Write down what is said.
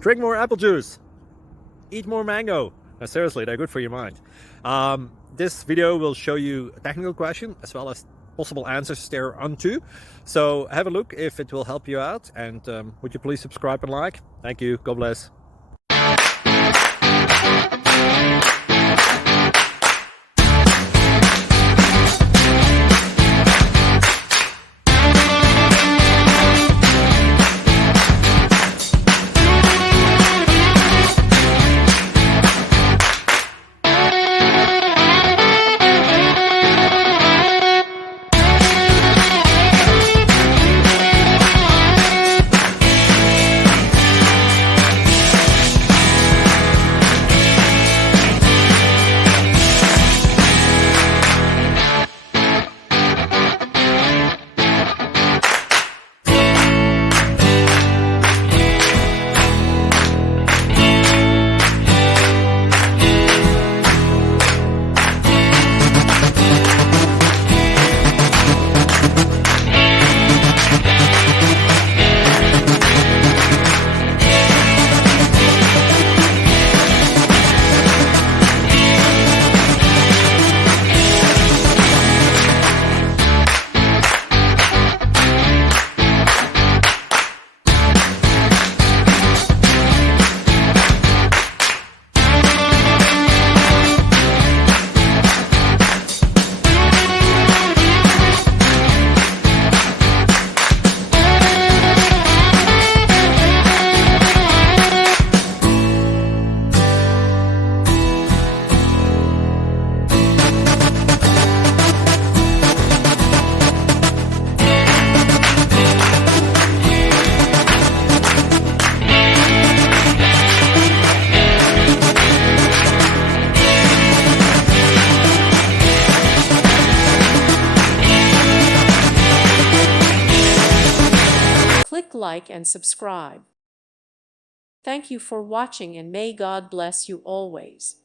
Drink more apple juice. Eat more mango. No, seriously, they're good for your mind. This video will show you a technical question as well as possible answers thereunto. So have a look if it will help you out, and would you please subscribe and like? Thank you. God bless. Click like and subscribe. Thank you for watching, and may God bless you always.